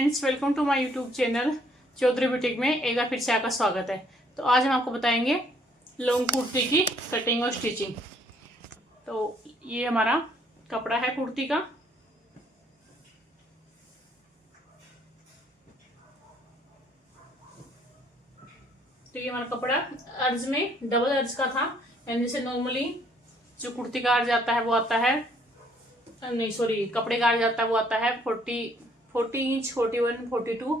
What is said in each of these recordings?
Friends, welcome to my YouTube channel Chaudhary boutique में एक बार फिर से आपका स्वागत है। तो आज हम आपको बताएंगे लॉन्ग कुर्ती की कटिंग और स्टिचिंग। तो ये हमारा कपड़ा है कुर्ती का। तो ये हमारा कपड़ा अर्ज में डबल अर्ज का था, यानी जैसे नॉर्मली जो कुर्ती का अर्ज आता है वो आता है, नहीं सॉरी, कपड़े का अर्ज आता है वो आता है 40 इंच, 41, 42,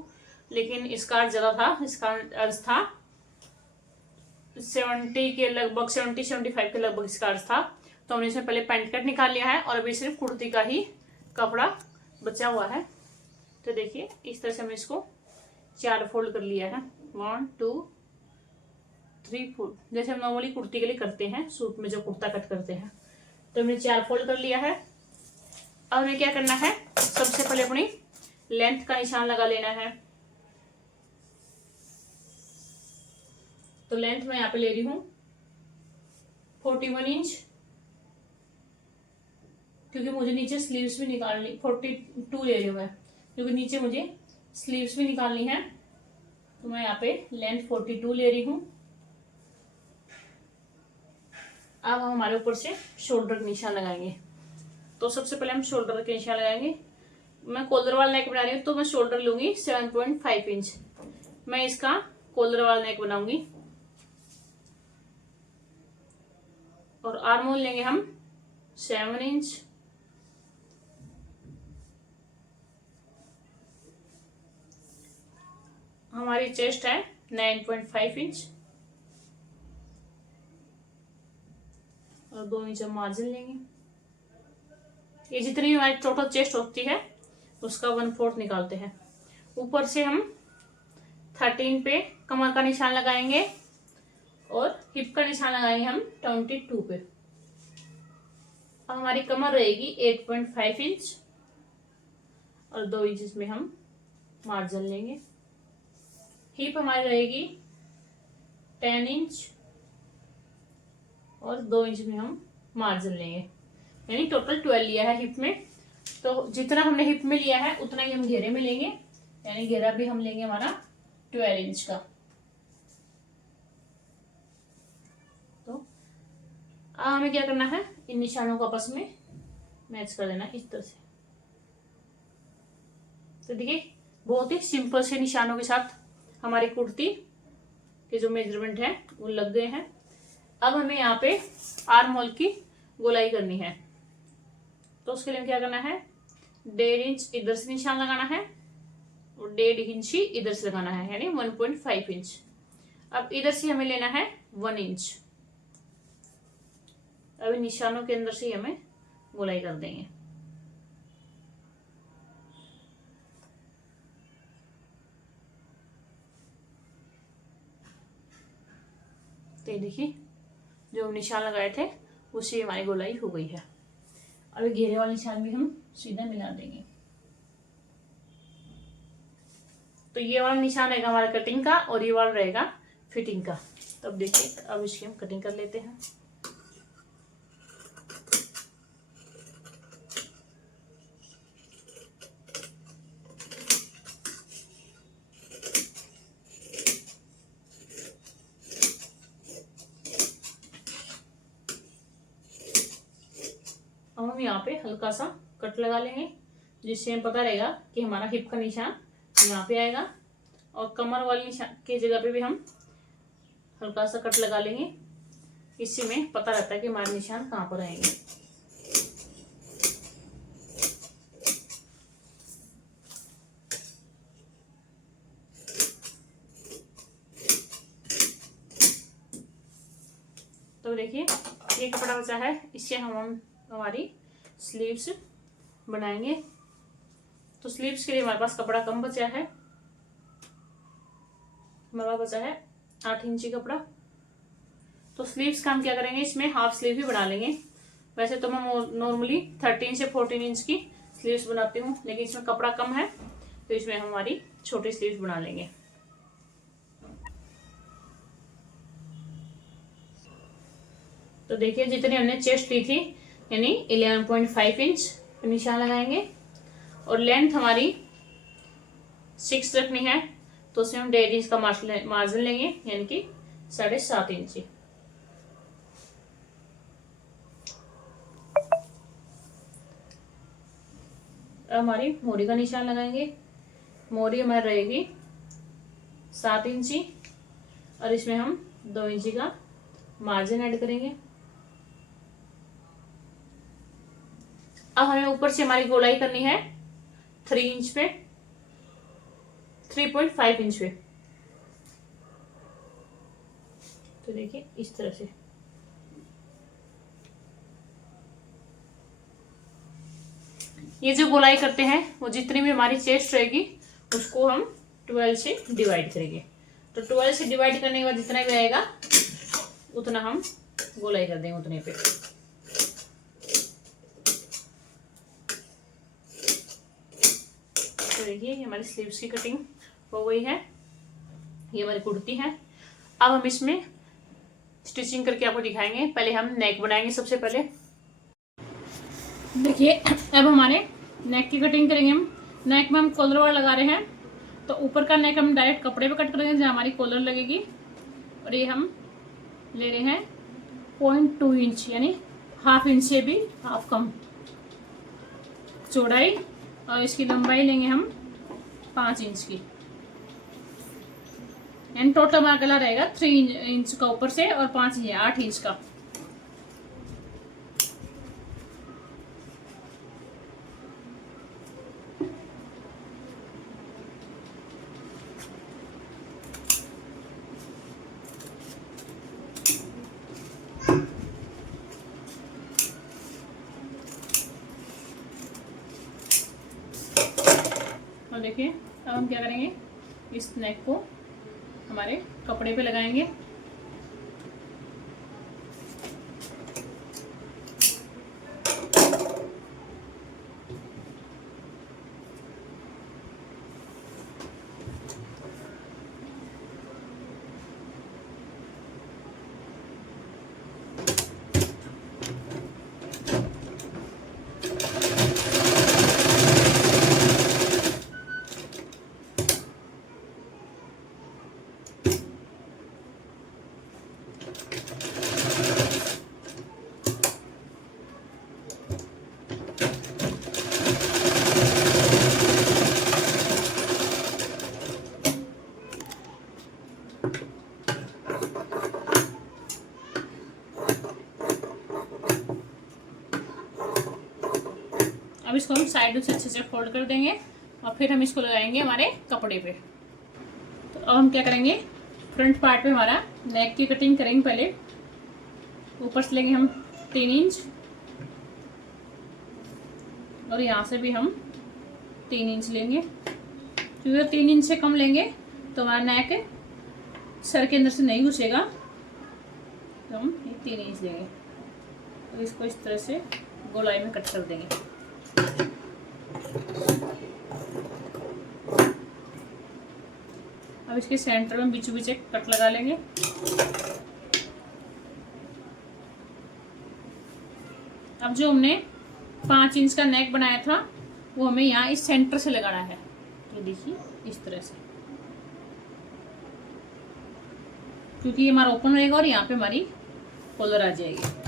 लेकिन इसका अर्ज ज़्यादा था। इसका अर्ज था 70 के लगभग, 70-75 के लगभग इसका अर्ज था। तो हमने इसमें पहले पैंट कट निकाल लिया है और अभी सिर्फ कुर्ती का ही कपड़ा बचा हुआ है। तो देखिए इस तरह से हमने इसको 4 फोल्ड कर लिया है, 1 2 3 4, जैसे हम नॉर्मली कुर्ती के लिए करते हैं, सूट में जो कुर्ता कट करते हैं। तो हमने 4 फोल्ड कर लिया है। अब हमें क्या करना है, सबसे पहले अपनी लेंथ का निशान लगा लेना है। तो लेंथ मैं यहाँ पे ले रही हूँ 41 इंच, क्योंकि मुझे नीचे स्लीव्स भी निकालनी, 42 ले रही हूँ मैं, क्योंकि नीचे मुझे स्लीव्स भी निकालनी है। तो मैं यहाँ पे लेंथ 42 ले रही हूँ। अब हम हमारे ऊपर से शोल्डर का निशान लगाएंगे। तो सबसे पहले हम शोल्डर के निशान लगाएंगे। मैं कॉलर वाला नेक बना रही हूँ, तो मैं शोल्डर लूंगी 7.5 इंच। मैं इसका कॉलर वाला नेक बनाऊंगी। और आर्म होल लेंगे हम 7 इंच। हमारी चेस्ट है 9.5 इंच और 2 इंच हम मार्जिन लेंगे। ये जितनी हमारी टोटल चेस्ट होती है उसका 1/4 निकालते हैं। ऊपर से हम 13 पे कमर का निशान लगाएंगे और हिप का निशान लगाएंगे हम 22 पे। अब हमारी कमर रहेगी 8.5 इंच और 2 इंच इसमें हम मार्जिन लेंगे। हिप हमारी रहेगी 10 इंच और 2 इंच में हम मार्जिन लेंगे, यानी टोटल 12 लिया है हिप में। तो जितना हमने हिप में लिया है उतना ही हम घेरे में लेंगे, यानी घेरा भी हम लेंगे हमारा 12 इंच का। तो अब हमें क्या करना है, इन निशानों को आपस में मैच कर देना इस तरह से। तो देखिए बहुत ही सिंपल से निशानों के साथ हमारी कुर्ती के जो मेजरमेंट है वो लग गए हैं। अब हमें यहाँ पे आर्म होल की गोलाई करनी है। तो उसके लिए क्या करना है, 1.5 इंच इधर से निशान लगाना है और 1.5 इंच ही इधर से लगाना है, यानी 1.5 इंच। अब इधर से हमें लेना है 1 इंच। अब इन निशानों के अंदर से हमें गोलाई कर देंगे। तो देखिए जो निशान लगाए थे उससे हमारी गोलाई हो गई है। अब घेरे वाले निशान भी हम सीधा मिला देंगे। तो ये वाला निशान रहेगा हमारा कटिंग का और ये वाला रहेगा फिटिंग का। तब देखिए अब इसकी हम कटिंग कर लेते हैं। अब हम यहाँ पे हल्का सा कट लगा लेंगे, जिससे हमें पता रहेगा कि हमारा हिप का निशान यहाँ पे आएगा और कमर वाली निशान की जगह पे भी हम हल्का सा कट लगा लेंगे। इससे में पता रहता है कि हमारे निशान कहाँ पर आएंगे। तो देखिए ये कपड़ा बचा है, इससे हम हमारी स्लीव्स बनाएंगे। तो स्लीव्स के लिए हमारे पास कपड़ा कम बचा है, हमारे पास बचा है 8 इंची कपड़ा। तो स्लीव्स का हम क्या करेंगे, इसमें हाफ स्लीव भी बना लेंगे। वैसे तो मैं नॉर्मली 13 से 14 इंच की स्लीव्स बनाती हूँ, लेकिन इसमें कपड़ा कम है तो इसमें हम हमारी छोटी स्लीव्स बना लेंगे। तो देखिए जितनी हमने चेस्ट ली थी यानी 11.5 इंच निशान लगाएंगे और लेंथ हमारी 6 रखनी है तो उसमें हम 1.5 इंच का मार्जिन लेंगे, यानी कि 7.5 इंची। अब हमारी मोरी का निशान लगाएंगे। मोरी हमारी रहेगी 7 इंची और इसमें हम 2 इंची का मार्जिन ऐड करेंगे। अब हमें ऊपर से हमारी गोलाई करनी है 3 इंच पे, 3.5 इंच पे। तो देखिए इस तरह से। ये जो गोलाई करते हैं वो जितनी भी हमारी चेस्ट रहेगी उसको हम 12 से डिवाइड करेंगे। तो 12 से डिवाइड करने के बाद जितना भी आएगा उतना हम गोलाई कर देंगे उतने पे। तो देखिए ये हमारी स्लीव्स की कटिंग हो गई है, ये हमारी कुर्ती है। अब हम इसमें स्टिचिंग करके आपको दिखाएंगे। पहले हम नेक बनाएंगे सबसे पहले। देखिए अब हमारे नेक की कटिंग करेंगे हम। नेक में हम कॉलर वाला लगा रहे हैं, तो ऊपर का नेक हम डायरेक्ट कपड़े पे कट करेंगे जहाँ हमारी कॉलर लगेगी। और ये हम ले रहे हैं 0.2 इंच, यानी ½ इंच से भी हाफ कम चौड़ाई, और इसकी लंबाई लेंगे हम 5 इंच की। एंड टोटल हमारा गला रहेगा 3 इंच का ऊपर से और 5 इंच 8 इंच का। और देखिए अब हम क्या करेंगे, इस नेक को हमारे कपड़े पे लगाएंगे। अब इसको हम साइड से अच्छे से फोल्ड कर देंगे और फिर हम इसको लगाएंगे हमारे कपड़े पे। तो अब हम क्या करेंगे, फ्रंट पार्ट पे हमारा नेक की कटिंग करेंगे। पहले ऊपर से लेंगे हम 3 इंच और यहाँ से भी हम 3 इंच लेंगे, क्योंकि 3 इंच से कम लेंगे तो हमारा नेक सर के अंदर से नहीं घुसेगा। तो हम 3 इंच लेंगे, तो इसको इस तरह से गोलाई में कट कर देंगे। अब इसके सेंटर में बीचों बीच एक कट लगा लेंगे। अब जो हमने 5 इंच का नेक बनाया था वो हमें यहाँ इस सेंटर से लगाना है। तो देखिए इस तरह से, क्योंकि ये हमारा ओपन रहेगा और यहाँ पे हमारी कॉलर आ जाएगी।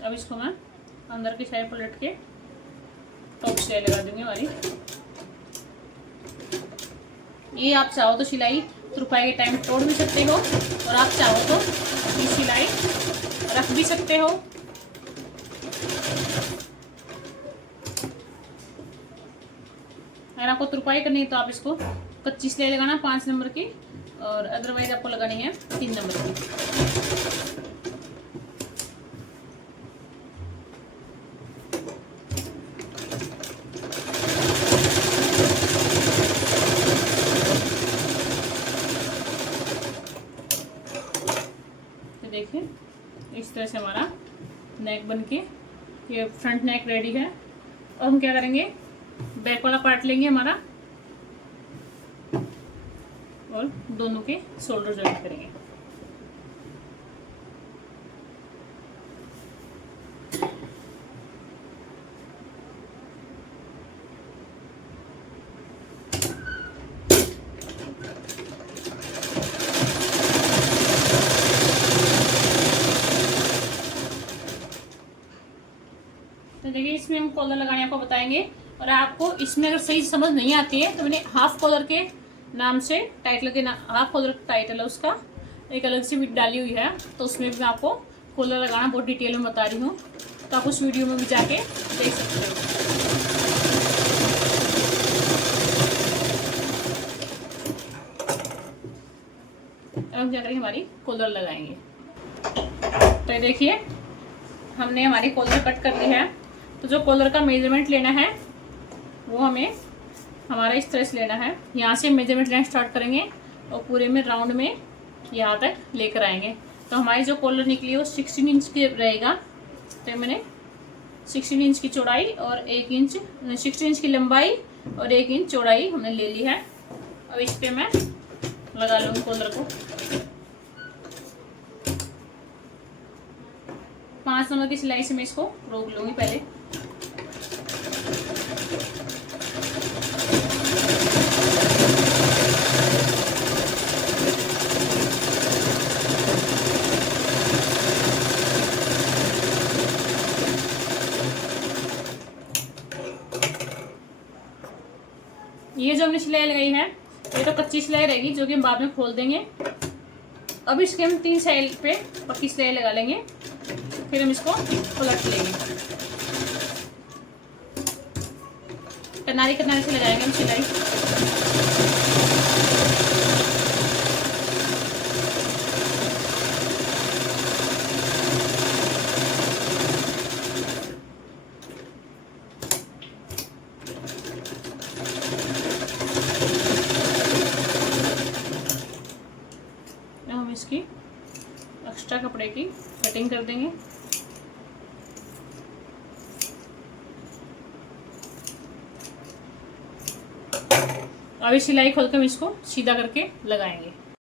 अब इसको मैं अंदर की साइड पलट के टॉप सिलाई लगा दूंगी हमारी। ये आप चाहो तो सिलाई तुरपाई के टाइम तोड़ भी सकते हो और आप चाहो तो ये सिलाई रख भी सकते हो। अगर आपको तुरपाई करनी है तो आप इसको कच्ची सिलाई लगाना 5 नंबर की, और अदरवाइज आपको लगानी है 3 नंबर की। तरह से हमारा नेक बन के ये फ्रंट नेक रेडी है। और हम क्या करेंगे, बैक वाला पार्ट लेंगे हमारा और दोनों के शोल्डर ज्वाइन करेंगे। तो देखिए इसमें हम कॉलर लगाने आपको बताएंगे, और आपको इसमें अगर सही समझ नहीं आती है तो मैंने हाफ कॉलर के नाम से टाइटल के हाफ कॉलर टाइटल है उसका एक अलग से वीडियो डाली हुई है, तो उसमें भी मैं आपको कॉलर लगाना बहुत डिटेल में बता रही हूँ, तो आप उस वीडियो में भी जाके देख सकते हो। अब हम क्या करेंगे, हमारी कॉलर लगाएंगे। तो ये देखिए हमने हमारी कॉलर कट कर ली है। तो जो कॉलर का मेजरमेंट लेना है वो हमें हमारा इस तरह से लेना है। यहाँ से मेजरमेंट लेना स्टार्ट करेंगे और पूरे में राउंड में यहाँ तक लेकर आएंगे। तो हमारी जो कॉलर निकली है वो 16 इंच की रहेगा। तो मैंने 16 इंच की चौड़ाई और 1 इंच 16 इंच की लंबाई और 1 इंच चौड़ाई हमने ले ली है। अब इस पर मैं लगा लूँगी कॉलर को। 5 नंबर की सिलाई से मैं इसको रोक लूँगी पहले। ये जो हमने सिलाई लगाई है ये तो कच्ची सिलाई रहेगी, जो कि हम बाद में खोल देंगे। अब इसके हम 3 साइड पे पक्की सिलाई लगा लेंगे, फिर हम इसको पलट लेंगे। किनारे किनारे से लगाएंगे हम सिलाई। हम इसकी एक्स्ट्रा कपड़े की कटिंग कर देंगे। अब इस सिलाई खोल कर हम इसको सीधा करके लगाएंगे।